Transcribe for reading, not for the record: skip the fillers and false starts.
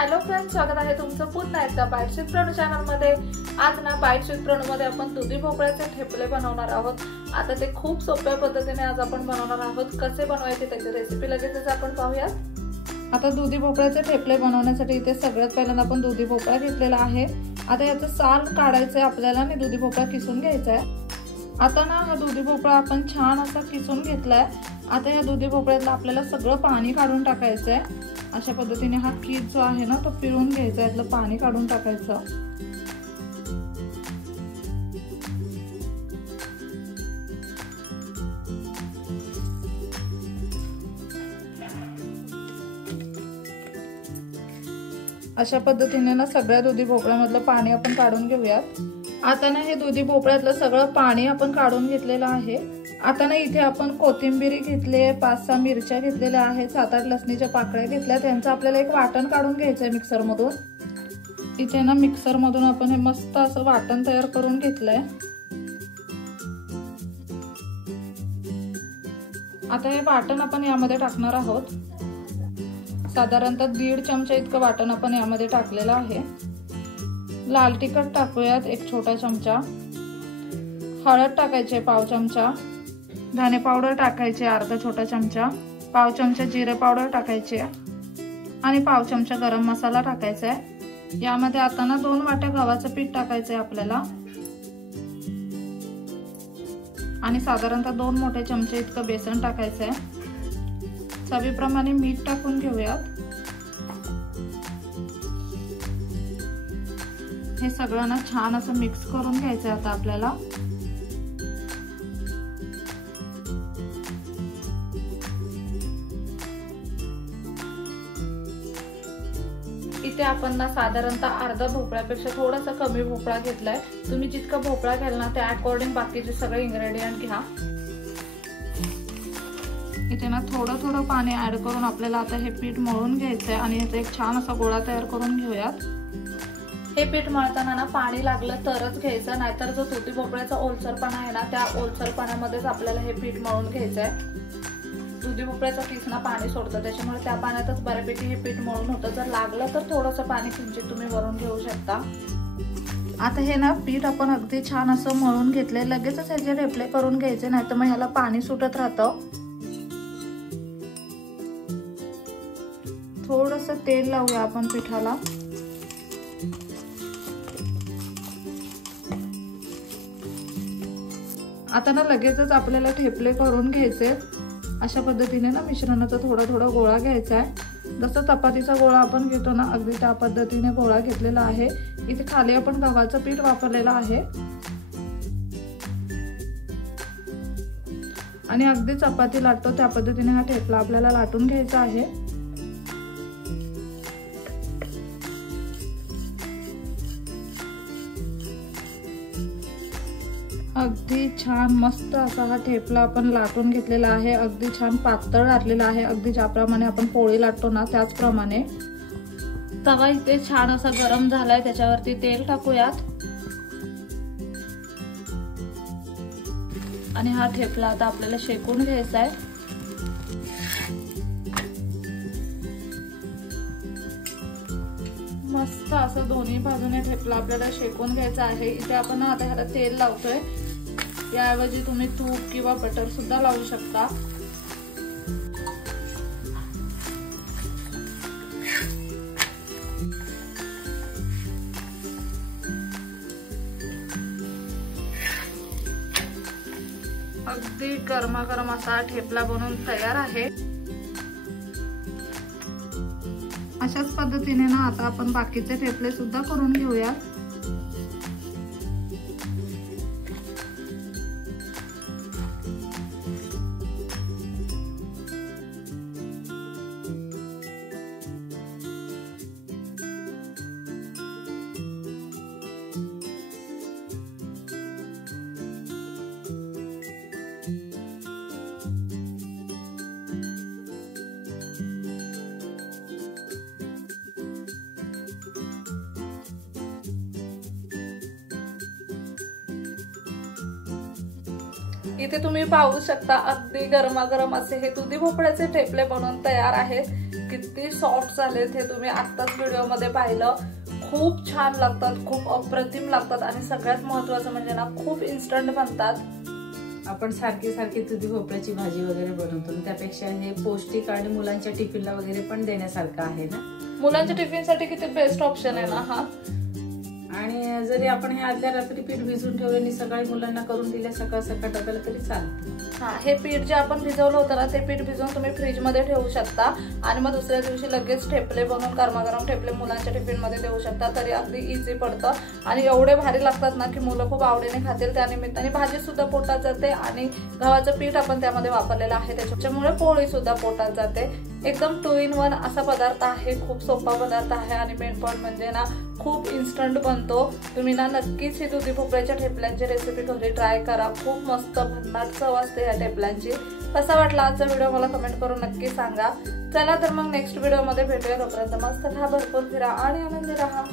Hello friends, स्वागत आहे तुमचं पुन्हा एकदा बाईट्स विथ प्रणू चॅनल मध्ये। आज ना बाईट्स विथ प्रणू मध्ये आपण दुधी भोपळ्याचे ठेपले बनवणार आहोत। आता ते खूप सोप्या पद्धतीने आज आपण बनवणार आहोत। कसे बनवायचे त्याची रेसिपी लगेचच आपण पाहूयात। आता दुधी भोपळ्याचे ठेपले बनवण्यासाठी इथे सगळ्यात पहिल्यांदा आपण दुधी भोपळा घेतलेला आहे। आता याचं साल काढायचं आपल्याला आणि दुधी भोपळा किसून घ्यायचा आहे। आता ना हा दुधी भोपळा आपण छान असा किसून घेतलाय। आता या दुधी भोपळ्यातलं आपल्याला सगळं पाणी काढून टाकायचं आहे। अशा पद्धतीने हा कीस जो आहे ना तो पिळून घ्यायचा, यातलं पाणी काढून टाकायचं। अशा पद्धतीने ना सगळ्या दुधी भोपळ्यामधलं पाणी आपण काढून घेऊयात। आता ना हे दुधी भोपळ्यातलं सगळं पाणी आपण काढून घेतलेलं आहे। आता ना इथे आपण कोथिंबीर घेतली आहे, 5-6 मिरच्या घेतलेल्या आहेत, 7-8 लसणीच्या पाकळ्या घेतल्या। त्यांचं आपल्याला एक वाटण काढून घ्यायचं आहे मिक्सर मधून। इथे ना मिक्सर मधून आपण हे मस्त असं वाटण तयार करून घेतलंय। आता हे वाटण आपण यामध्ये टाकणार आहोत। साधारणतः 1.5 चमचा इतकं वाटण आपण यामध्ये टाकलेलं आहे। लाल तिखट टाकूयात 1 छोटा चमचा, हळद टाकायचे 1/2 चमचा, धने पावडर टाकायचे अर्धा छोटा चमचा, 1/2 चमचा जिरे पावडर टाकायचे आणि 1/2 चमचा गरम मसाला टाकायचा आहे। यामध्ये आता ना 2 वाट्या गव्हाचं पीठ टाकायचंय आपल्याला आणि साधारणतः 2 मोठे चमचे इतकं बेसन टाकायचंय। चवीप्रमाणे मीठ टाकून घेऊयात। हे सगळं ना छान असं मिक्स करून घ्यायचंय आता आपल्याला। इथे आपण ना साधारणतः अर्धा भोपळ्यापेक्षा थोडासा कमी भोपळा घेतलाय। तुम्ही जितका भोपळा घ्याल ना त्या अकॉर्डिंग बाकीचे सगळे इन्ग्रेडियंट घ्या। इथे ना थोडं थोडं पाणी ऍड करून आपल्याला आता हे पीठ मळून घ्यायचंय आणि याचा एक छान असा गोळा तयार करून घेऊयात। हे पीठ मळताना ना पाणी लागलं तरच घ्यायचं, नाहीतर जो दुधी भोपळ्याचा ओलसरपणा आहे ना त्या ओलसरपणामध्येच आपल्याला हे पीठ मळून घ्यायचंय। दुधी भोपळ्याचा किस ना पाणी सोडतं, त्याच्यामुळे त्या पाण्यातच बऱ्यापैकी हे पीठ मळून होतं। जर लागलं तर थोडंसं पाणी किंचित तुम्ही वरून घेऊ शकता। आता हे ना पीठ आपण अगदी छान असं मळून घेतलंय। लगेचच ह्याचे ठेपले करून घ्यायचे, नाहीतर मग ह्याला पाणी सुटत राहतं। थोडंसं तेल लावूया आपण पिठाला। आता ना लगेचच आपल्याला ठेपले करून घ्यायचे। अशा पद्धतीने ना मिश्रणाचा थोडा थोडा गोळा घ्यायचा आहे। जसं चपातीचा गोळा आपण घेतो ना अगदी त्या पद्धतीने गोळा घेतलेला आहे। इथे खाली आपण गव्हाचं पीठ वापरलेलं आहे आणि अगदी चपाती लाटतो त्या पद्धतीने हा ठेपला आपल्याला लाटून घ्यायचा आहे। अगदी छान मस्त असा हा ठेपला आपण लाटून घेतलेला आहे। अगदी छान पातळ लाटलेला आहे, अगदी ज्याप्रमाणे आपण पोळी लाटतो ना त्याचप्रमाणे। तवा इथे छान असा गरम झालाय, त्याच्यावरती तेल टाकूयात आणि हा ठेपला आता आपल्याला शेकून घ्यायचा आहे। मस्त असं दोन्ही बाजूने ठेपला आपल्याला शेकून घ्यायचा आहे। इथे आपण आता ह्याला तेल लावतोय, याऐवजी तुम्ही तूप किंवा बटर सुद्धा लावू शकता। अगदी गरमागरम असा ठेपला बनवून तयार आहे। अशाच पद्धतीने ना आता आपण बाकीचे ठेपले सुद्धा करून घेऊया। इथे तुम्ही पाहू शकता अगदी गरमागरम असे हे दुधी भोपळ्याचे ठेपले बनवून तयार आहेत। किती सॉफ्ट झालेत हे तुम्ही आत्ताच व्हिडिओमध्ये पाहिलं। खूप छान लागतात, खूप अप्रतिम लागतात आणि सगळ्यात महत्त्वाचं म्हणजे ना खूप इन्स्टंट बनतात। आपण सारखी सारखी दुधी भोपळ्याची भाजी वगैरे बनवतो, त्यापेक्षा हे पौष्टिक आणि मुलांच्या टिफिनला वगैरे पण देण्यासारखं आहे ना। मुलांच्या टिफिनसाठी किती बेस्ट ऑप्शन आहे ना हा। आणि जरी आपण हे आदल्या रात्री पीठ भिजवून ठेवले आणि सकाळी मुलांना करून दिले सकाळ सकाळ डब्याला तरी चालते। हा, हे पीठ जे आपण भिजवलं होतं ना ते पीठ भिजवून तुम्ही फ्रीज मध्ये ठेवू शकता आणि मग दुसऱ्या दिवशी लगेच ठेपले बनवून गरमागरम ठेपले मुलांच्या टिफिन मध्ये देऊ शकता, तरी अगदी इझी पडतं आणि एवढे भारी लागतात ना की मुलं खूप आवडीने खातील। त्यानिमित्ताने भाजी सुद्धा पोटात जाते आणि गव्हाचं पीठ आपण त्यामध्ये वापरलेलं आहे त्याच्यामुळे पोळी सुद्धा पोटात जाते। एकदम 2 in 1 असा पदार्थ आहे, खूप सोपा पदार्थ आहे आणि मेन पॉइंट म्हणजे ना खूप इन्स्टंट बनतो। तुम्ही ना नक्कीच ही दुधी भोपळ्याच्या ठेपल्यांची रेसिपी घरी ट्राय करा, खूप मस्त भन्नाट चव असते या ठेपल्यांची। कसा वाटला आजचा व्हिडिओ मला कमेंट करून नक्की सांगा। चला तर मग नेक्स्ट व्हिडिओ मध्ये भेटूया, तोपर्यंत मस्त खा, भरपूर फिरा आणि आनंदी राहा।